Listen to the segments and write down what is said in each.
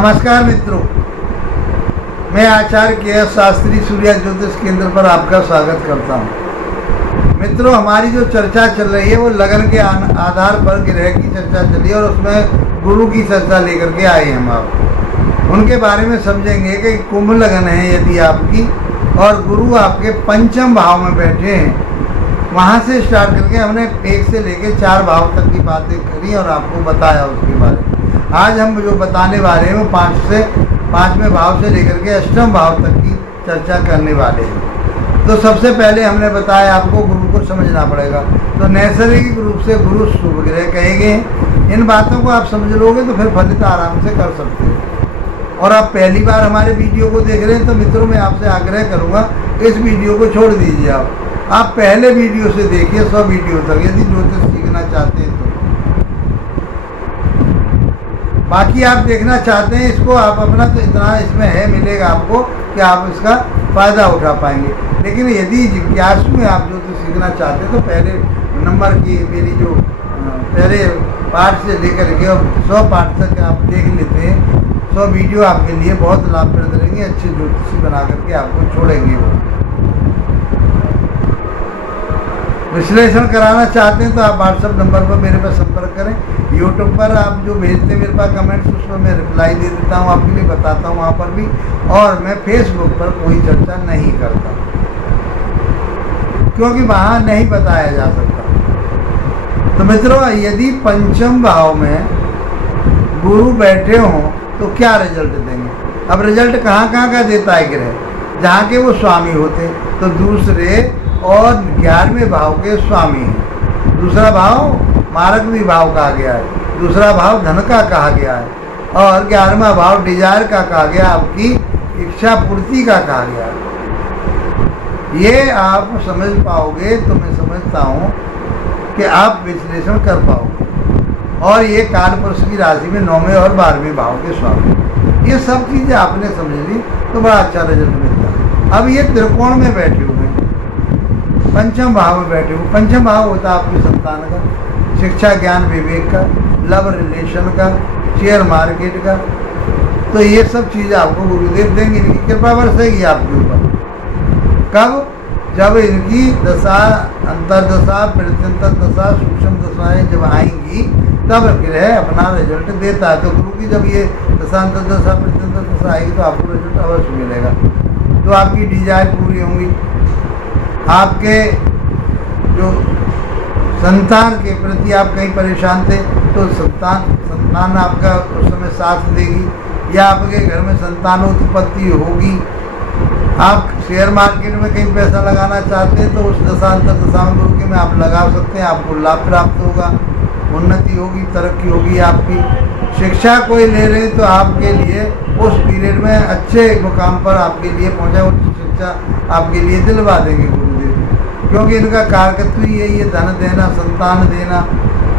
नमस्कार मित्रों, मैं आचार्य के शास्त्री सूर्या ज्योतिष केंद्र पर आपका स्वागत करता हूं। मित्रों, हमारी जो चर्चा चल रही है वो लगन के आधार पर ग्रह की चर्चा चली और उसमें गुरु की चर्चा लेकर के आए हम आप उनके बारे में समझेंगे कि कुंभ लगन है यदि आपकी और गुरु आपके पंचम भाव में बैठे हैं, वहाँ से स्टार्ट करके हमने 1 से लेकर 4 भाव तक की बातें करी और आपको बताया उसके बारे में। आज हम जो बताने वाले हैं वो 5वें भाव से लेकर के 8वें भाव तक की चर्चा करने वाले हैं। तो सबसे पहले हमने बताया आपको गुरु को समझना पड़ेगा। तो नैसर्गिक रूप से गुरु शुभ ग्रह कहे गए। इन बातों को आप समझ लोगे तो फिर फलित आराम से कर सकते हो। और आप पहली बार हमारे वीडियो को देख रहे हैं तो मित्रों मैं आपसे आग्रह करूँगा, इस वीडियो को छोड़ दीजिए। आप पहले वीडियो से देखिए 100 वीडियो तक यदि ज्योतिष सीखना चाहते हैं तो। बाकी आप देखना चाहते हैं इसको, आप अपना तो इतना इसमें है मिलेगा आपको कि आप इसका फ़ायदा उठा पाएंगे। लेकिन यदि जिज्ञासु में आप ज्योतिष सीखना चाहते हैं तो पहले नंबर की मेरी जो पहले पार्ट से लेकर के 100 पार्ट तक आप देख लेते हैं। 100 वीडियो आपके लिए बहुत लाभप्रद रहेंगे, अच्छे ज्योतिषी बना करके आपको छोड़ेंगे। वो विश्लेषण कराना चाहते हैं तो आप व्हाट्सएप नंबर पर मेरे पर संपर्क करें। यूट्यूब पर आप जो भेजते हैं मेरे पास कमेंट्स, उसमें मैं रिप्लाई दे देता हूँ, आपके लिए बताता हूँ वहाँ पर भी। और मैं फेसबुक पर कोई चर्चा नहीं करता क्योंकि वहाँ नहीं बताया जा सकता। तो मित्रों, यदि पंचम भाव में गुरु बैठे हों तो क्या रिजल्ट देंगे? अब रिजल्ट कहाँ का देता है ग्रह? जहाँ के वो स्वामी होते, तो दूसरे और 11वें भाव के स्वामी हैं। दूसरा भाव मारक भाव कहा गया है, दूसरा भाव धन का कहा गया है और 11वां भाव डिजायर का कहा गया, आपकी इच्छा पूर्ति का कहा गया है। ये आप समझ पाओगे तो मैं समझता हूँ कि आप विश्लेषण कर पाओगे। और ये कालपुरुष की राशि में 9वें और 12वें भाव के स्वामी, ये सब चीज़ें आपने समझ ली तो बड़ा अच्छा रिजल्ट मिलता है। अब ये त्रिकोण में बैठे हुए पंचम भाव में बैठे हुए, पंचम भाव होता है आपकी संतान का, शिक्षा ज्ञान विवेक का, लव रिलेशन का, शेयर मार्केट का। तो ये सब चीज़ें आपको गुरुदेव देंगे, इनकी कृपा बरसेगी आपके ऊपर। कब? जब इनकी दशा, अंतर्दशा, प्रत्यंतर दशा, सूक्ष्म दशाएं जब आएंगी तब ग्रह अपना रिजल्ट देता है। तो गुरु की जब ये दशा, अंतर्दशा, प्रत्यंतर दशा आएगी तो आपको रिजल्ट अवश्य मिलेगा। तो आपकी डिजायर पूरी होंगी। आपके जो संतान के प्रति आप कहीं परेशान थे तो संतान आपका उस समय साथ देगी या आपके घर में संतानोत्पत्ति होगी। आप शेयर मार्केट में कहीं पैसा लगाना चाहते हैं तो उस दशांतर दशा में गुरु के में आप लगा सकते हैं, आपको लाभ प्राप्त होगा, उन्नति होगी, तरक्की होगी। आपकी शिक्षा कोई ले रहे हैं तो आपके लिए उस पीरियड में अच्छे मुकाम पर आपके लिए पहुँचा, उच्च शिक्षा आपके लिए दिलवा देंगे गुरुदेव, क्योंकि इनका कारकत्व ही यही है, धन देना, संतान देना,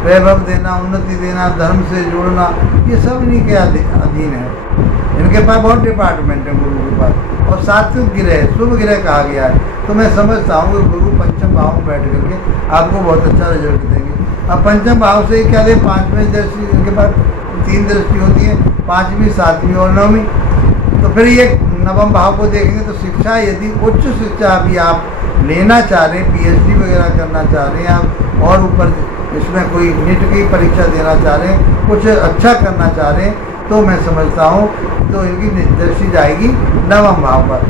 वैभव देना, उन्नति देना, धर्म से जोड़ना, ये सब इन्हीं के अधीन है। इनके पास बहुत डिपार्टमेंट है गुरु के पास। और सात्विक ग्रह, शुभ ग्रह कहा गया है। तो मैं समझता हूँ कि गुरु पंचम भाव में बैठ करके आपको बहुत अच्छा रिजल्ट देंगे। अब पंचम भाव से क्या दे, 5वें दृष्टि, इनके पास 3 दृष्टि होती है, 5वीं, 7वीं और 9वीं। तो फिर ये 9वें भाव को देखेंगे तो शिक्षा, यदि उच्च शिक्षा अभी आप लेना चाह रहे हैं, PhD वगैरह करना चाह रहे हैं आप, और ऊपर इसमें कोई नीट की परीक्षा देना चाह रहे हैं, कुछ अच्छा करना चाह रहे हैं, तो मैं समझता हूँ तो इनकी दृष्टि जाएगी 9वें भाव पर।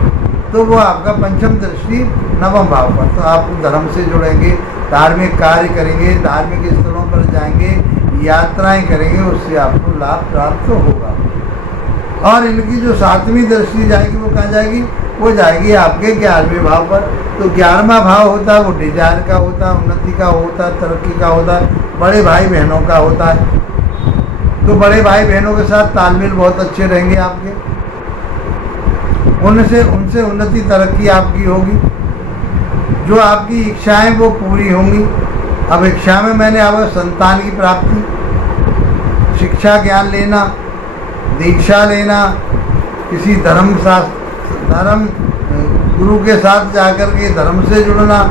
तो वो आपका पंचम दृष्टि 9वें भाव पर, तो आप धर्म से जुड़ेंगे, धार्मिक कार्य करेंगे, धार्मिक स्थलों पर जाएंगे, यात्राएं करेंगे, उससे आपको लाभ प्राप्त होगा। और इनकी जो 7वीं दृष्टि जाएगी वो कहाँ जाएगी? वो जाएगी आपके 11वें भाव पर। तो 11वां भाव होता है वो डिजायर का होता है, उन्नति का होता है, तरक्की का होता है, बड़े भाई बहनों का होता है। तो बड़े भाई बहनों के साथ तालमेल बहुत अच्छे रहेंगे आपके, उनसे उन्नति तरक्की आपकी होगी, जो आपकी इच्छाएं वो पूरी होंगी। अब इच्छा में मैंने आपको संतान की प्राप्ति, शिक्षा ज्ञान लेना, दीक्षा लेना, किसी धर्म गुरु के साथ जाकर के धर्म से जुड़ना,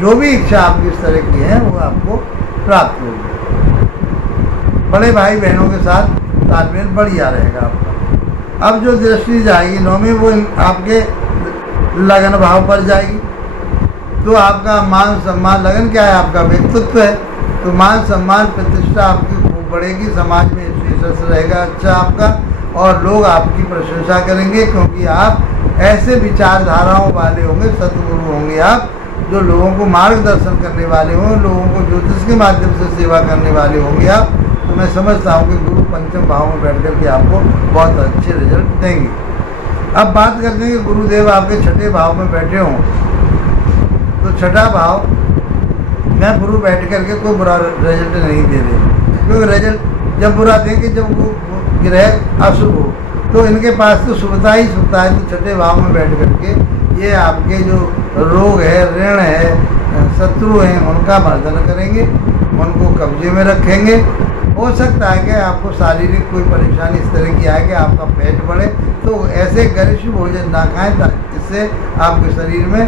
जो भी इच्छा आपकी इस तरह की है वो आपको प्राप्त होगी। बड़े भाई बहनों के साथ तालमेल बढ़िया रहेगा आपका। अब जो दृष्टि जाएगी नौवीं, वो आपके लगन भाव पर जाएगी, तो आपका मान सम्मान, लगन क्या है, आपका व्यक्तित्व है, तो मान सम्मान प्रतिष्ठा आपकी खूब बढ़ेगी, समाज में विशेष रहेगा अच्छा आपका, और लोग आपकी प्रशंसा करेंगे, क्योंकि आप ऐसे विचारधाराओं वाले होंगे, सद्गुरु होंगे आप, जो लोगों को मार्गदर्शन करने वाले होंगे, लोगों को ज्योतिष के माध्यम से सेवा करने वाले होंगे आप। तो मैं समझता हूँ कि गुरु पंचम भाव में बैठ कर के आपको बहुत अच्छे रिजल्ट देंगे। अब बात करते हैं कि गुरुदेव आपके छठे भाव में बैठे हों, तो छठा भाव में गुरु बैठ करके कोई बुरा रिजल्ट नहीं दे रहे, क्योंकि रिजल्ट जब बुरा देंगे जब वो ग्रह अशुभ हो, तो इनके पास तो शुभता ही शुभता है। तो छठे भाव में बैठ करके ये आपके जो रोग है, ऋण है, शत्रु हैं, उनका मर्दन करेंगे, उनको कब्जे में रखेंगे। हो सकता है कि आपको शारीरिक कोई परेशानी इस तरह की आए कि आपका पेट बढ़े, तो ऐसे गरिष्ठ भोजन ना खाएं, इससे आपके शरीर में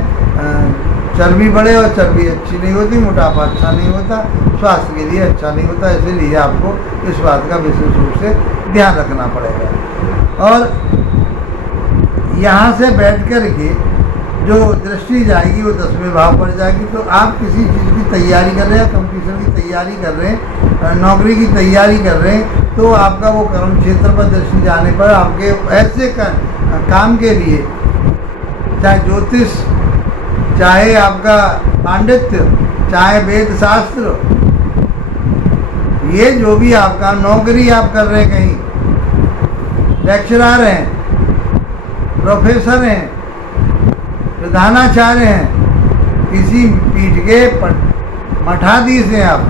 चर्बी बढ़े, और चर्बी अच्छी नहीं होती, मोटापा अच्छा नहीं होता, स्वास्थ्य के लिए अच्छा नहीं होता। इसीलिए आपको इस बात का विशेष रूप से ध्यान रखना पड़ेगा। और यहाँ से बैठ कर के जो दृष्टि जाएगी वो 10वें भाव पर जाएगी। तो आप किसी चीज़ की तैयारी कर रहे हैं, कंपटीशन की तैयारी कर रहे हैं, नौकरी की तैयारी कर रहे हैं, तो आपका वो कर्म क्षेत्र पर दृष्टि जाने पर आपके ऐसे काम के लिए, चाहे ज्योतिष, चाहे आपका पांडित्य, चाहे वेद शास्त्र, ये जो भी आपका नौकरी आप कर रहे हैं, कहीं लेक्चरर हैं, प्रोफेसर हैं, प्रधानाचार्य हैं, किसी पीठ के मठाधीश हैं आप,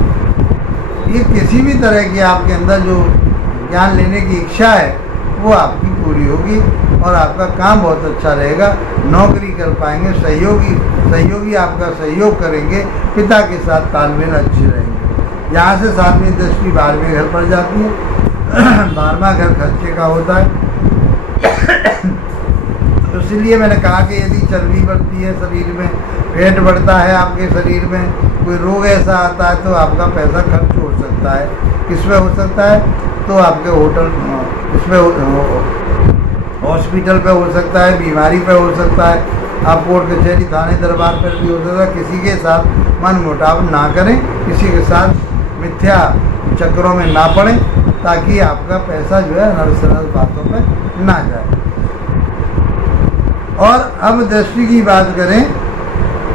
ये किसी भी तरह की आपके अंदर जो ज्ञान लेने की इच्छा है वो आपकी पूरी होगी, और आपका काम बहुत अच्छा रहेगा, नौकरी कर पाएंगे, सहयोगी आपका सहयोग करेंगे, पिता के साथ तालमेल अच्छे रहेंगे। यहाँ से 7वीं दृष्टि 12वें घर पर जाती है। 12वां घर खर्चे का होता है, तो इसलिए मैंने कहा कि यदि चर्बी बढ़ती है शरीर में, पेट बढ़ता है आपके शरीर में, कोई रोग ऐसा आता है, तो आपका पैसा खर्च हो सकता है। किसमें हो सकता है? तो आपके होटल, इसमें हॉस्पिटल पे हो सकता है, बीमारी पे हो सकता है, आप कोर्ट कचहरी थाने दरबार पर भी हो सकता है। किसी के साथ मन मुटाव ना करें, किसी के साथ मिथ्या चक्करों में ना पड़ें, ताकि आपका पैसा जो है नरसरस बातों पे ना जाए। और अब दृष्टि की बात करें,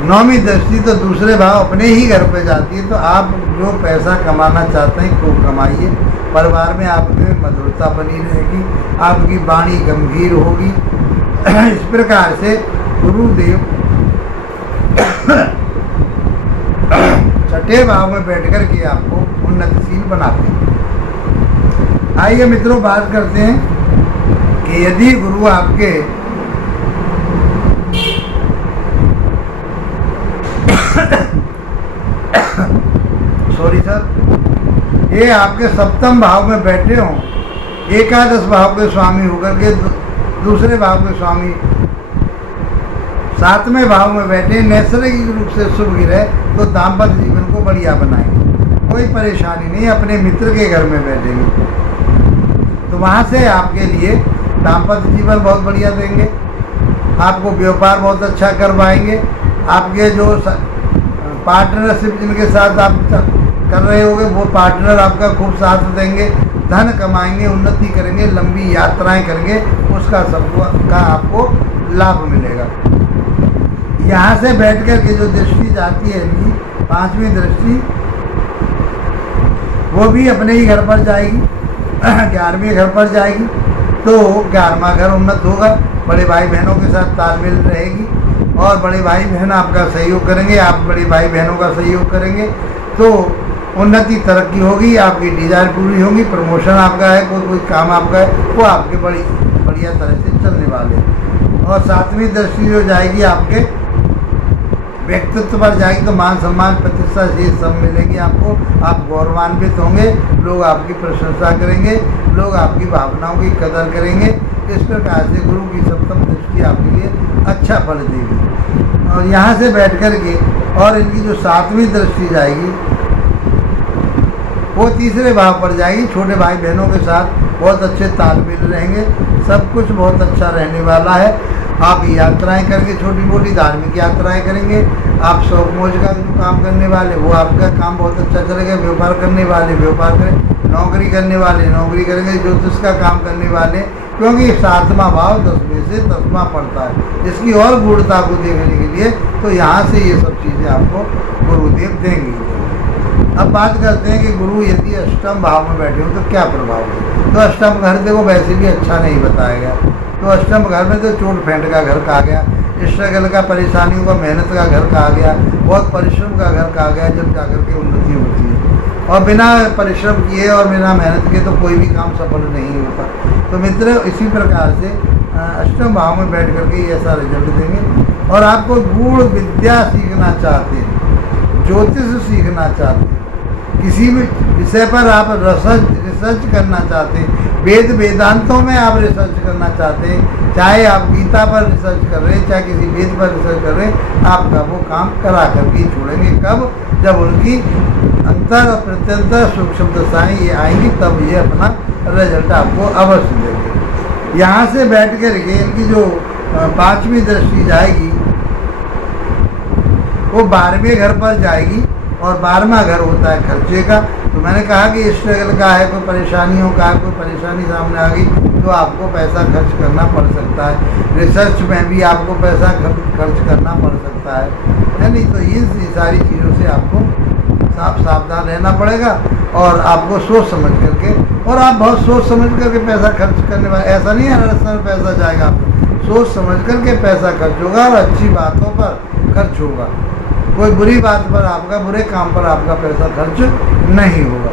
9वीं दृष्टि तो दूसरे भाव अपने ही घर पे जाती है। तो आप जो पैसा कमाना चाहते हैं खूब कमाइए, परिवार में आपके मधुरता बनी रहेगी, आपकी वाणी गंभीर होगी। इस प्रकार से गुरुदेव छठे भाव में बैठकर के आपको उन्नतिशील बनाते हैं। आइए मित्रों, बात करते हैं कि यदि गुरु आपके ये आपके 7वें भाव में बैठे हों, एकादश भाव के स्वामी होकर के दूसरे भाव के स्वामी 7वें भाव में बैठे, नैसर्गिक रूप से शुभ गिरह, तो दाम्पत्य जीवन को बढ़िया बनाएंगे, कोई परेशानी नहीं। अपने मित्र के घर में बैठेंगे तो वहाँ से आपके लिए दाम्पत्य जीवन बहुत बढ़िया देंगे, आपको व्यापार बहुत अच्छा करवाएंगे, आपके जो पार्टनरशिप जिनके साथ आप कर रहे होंगे वो पार्टनर आपका खूब साथ देंगे, धन कमाएंगे, उन्नति करेंगे, लंबी यात्राएं करेंगे, उसका सबका आपको लाभ मिलेगा। यहाँ से बैठ कर के जो दृष्टि जाती है इनकी 5वीं दृष्टि, वो भी अपने ही घर पर जाएगी, 11वें घर पर जाएगी, तो 11वां घर उन्नत होगा, बड़े भाई बहनों के साथ तालमेल रहेगी, और बड़े भाई बहन आपका सहयोग करेंगे, आप बड़े भाई बहनों का सहयोग करेंगे, तो उन्नति तरक्की होगी, आपकी डिजायर पूरी होगी, प्रमोशन आपका है, कोई काम आपका है वो आपके बढ़िया तरह से चलने वाले। और 7वीं दृष्टि जो जाएगी आपके व्यक्तित्व पर जाएगी, तो मान सम्मान प्रतिष्ठा से सब मिलेगी आपको, आप गौरवान्वित होंगे, लोग आपकी प्रशंसा करेंगे, लोग आपकी भावनाओं की कदर करेंगे। इस प्रकार से गुरु की 7वीं दृष्टि आपके लिए अच्छा फल देगी। और यहाँ से बैठ कर के और इनकी जो 7वीं दृष्टि जाएगी वो तीसरे भाव पर जाएगी, छोटे भाई बहनों के साथ बहुत अच्छे तालमेल रहेंगे, सब कुछ बहुत अच्छा रहने वाला है। आप यात्राएं करेंगे, छोटी मोटी धार्मिक यात्राएं करेंगे। आप शौक मौज का जो काम करने वाले वो आपका काम बहुत अच्छा चलेगा। व्यापार करने वाले व्यापार करें, नौकरी करने वाले नौकरी करेंगे, ज्योतिष का काम करने वाले, क्योंकि 7वां भाव 10वें से 10वां पड़ता है। इसकी और गूढ़ता को देखने के लिए तो यहाँ से ये सब चीज़ें आपको गुरुदेव देंगे। अब बात करते हैं कि गुरु यदि अष्टम भाव में बैठे हो तो क्या प्रभाव है। तो अष्टम घर देखो वैसे भी अच्छा नहीं बताया गया। तो अष्टम घर में तो चोट फेंट का घर कहा गया, स्ट्रगल का, परेशानियों का, मेहनत का घर कहा गया, बहुत परिश्रम का घर कहा गया, जब जाकर के उन्नति होती है। और बिना परिश्रम किए और बिना मेहनत के तो कोई भी काम सफल नहीं होता। तो मित्र, इसी प्रकार से अष्टम भाव में बैठ करके ये ऐसा रिजल्ट देंगे। और आपको गूढ़ विद्या सीखना चाहते हैं, ज्योतिष सीखना चाहते हैं, किसी भी विषय पर आप रिसर्च करना चाहते हैं, वेद वेदांतों में आप रिसर्च करना चाहते हैं, चाहे आप गीता पर रिसर्च कर रहे हैं, चाहे किसी वेद पर रिसर्च कर रहे हैं, आपका वो काम करा करके छोड़ेंगे। कब? जब उनकी अंतर और प्रत्यंतर सूक्ष्म दशाएँ ये आएंगी, तब ये अपना रिजल्ट आपको अवश्य देंगे। यहाँ से बैठ कर के इनकी जो 5वीं दृष्टि जाएगी वो 12वें घर पर जाएगी। और 12वां घर होता है खर्चे का। तो मैंने कहा कि स्ट्रगल का है, कोई परेशानियों का है, कोई परेशानी सामने आ गई तो आपको पैसा खर्च करना पड़ सकता है। रिसर्च में भी आपको पैसा खर्च करना पड़ सकता है नहीं? तो ये सारी चीज़ों से आपको सावधान रहना पड़ेगा। और आपको सोच समझ करके, और आप बहुत सोच समझ करके पैसा खर्च करने वाले, ऐसा नहीं है हर पैसा जाएगा आपको। सोच समझ करके पैसा खर्च होगा और अच्छी बातों पर खर्च होगा। कोई बुरी बात पर आपका, बुरे काम पर आपका पैसा खर्च नहीं होगा।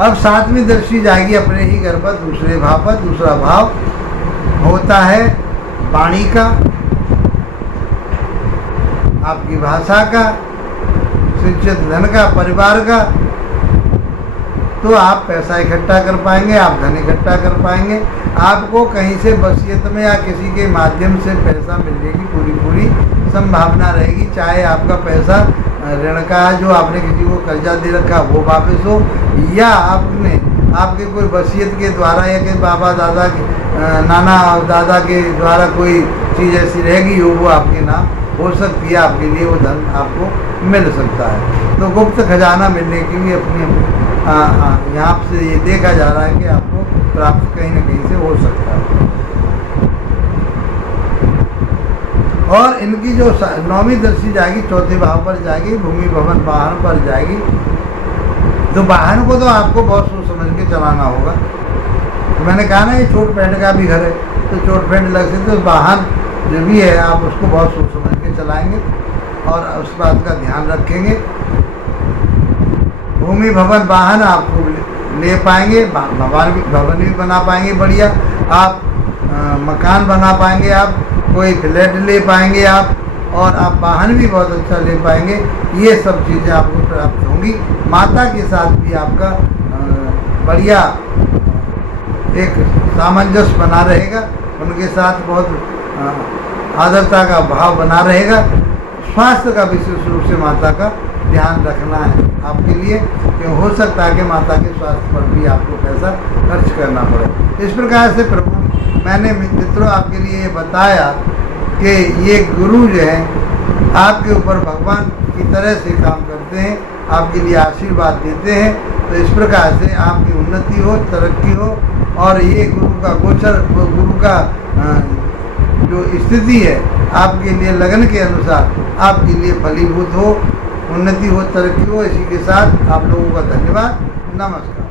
अब 7वीं दृष्टि जाएगी अपने ही घर पर, दूसरे भाव पर। दूसरा भाव होता है वाणी का, आपकी भाषा का, शिक्षित धन का, परिवार का। तो आप पैसा इकट्ठा कर पाएंगे, आप धन इकट्ठा कर पाएंगे। आपको कहीं से वसीयत में या किसी के माध्यम से पैसा मिलने की पूरी संभावना रहेगी। चाहे आपका पैसा ऋण का जो आपने किसी को कर्जा दे रखा वो वापस हो, या आपके कोई वसीयत के द्वारा या कि बाबा दादा के, नाना दादा के द्वारा कोई चीज़ ऐसी रहेगी वो आपके नाम हो सकती है। आपके लिए वो धन आपको मिल सकता है। तो गुप्त खजाना मिलने के लिए अपनी यहाँ से ये देखा जा रहा है कि आपको प्राप्त कहीं न कहीं से हो सकता है। और इनकी जो 9वीं दृष्टि जाएगी, चौथे भाव पर जाएगी, भूमि भवन वाहन पर जाएगी। तो वाहन को तो आपको बहुत सोच समझ के चलाना होगा। तो मैंने कहा ना ये चोट पेट का भी घर है, तो चोट पेट लग सकती है। तो वाहन जो भी है आप उसको बहुत सोच समझ के चलाएंगे और उस बात का ध्यान रखेंगे। भूमि भवन वाहन आपको ले पाएंगे, भवन भी बना पाएंगे बढ़िया, आप मकान बना पाएंगे, आप कोई फ्लैट ले पाएंगे आप, और आप वाहन भी बहुत अच्छा ले पाएंगे। ये सब चीज़ें आपको प्राप्त होंगी। माता के साथ भी आपका बढ़िया एक सामंजस्य बना रहेगा, उनके साथ बहुत आदरता का भाव बना रहेगा। स्वास्थ्य का विशेष रूप से माता का ध्यान रखना है आपके लिए, कि हो सकता है कि माता के स्वास्थ्य पर भी आपको पैसा खर्च करना पड़े। इस प्रकार से प्रभु मैंने मित्रों आपके लिए ये बताया कि ये गुरु जो है आपके ऊपर भगवान की तरह से काम करते हैं, आपके लिए आशीर्वाद देते हैं। तो इस प्रकार से आपकी उन्नति हो, तरक्की हो, और ये गुरु का गोचर, गुरु का जो स्थिति है आपके लिए लगन के अनुसार आपके लिए फलीभूत हो, उन्नति हो, तरक्की हो। इसी के साथ आप लोगों का धन्यवाद, नमस्कार।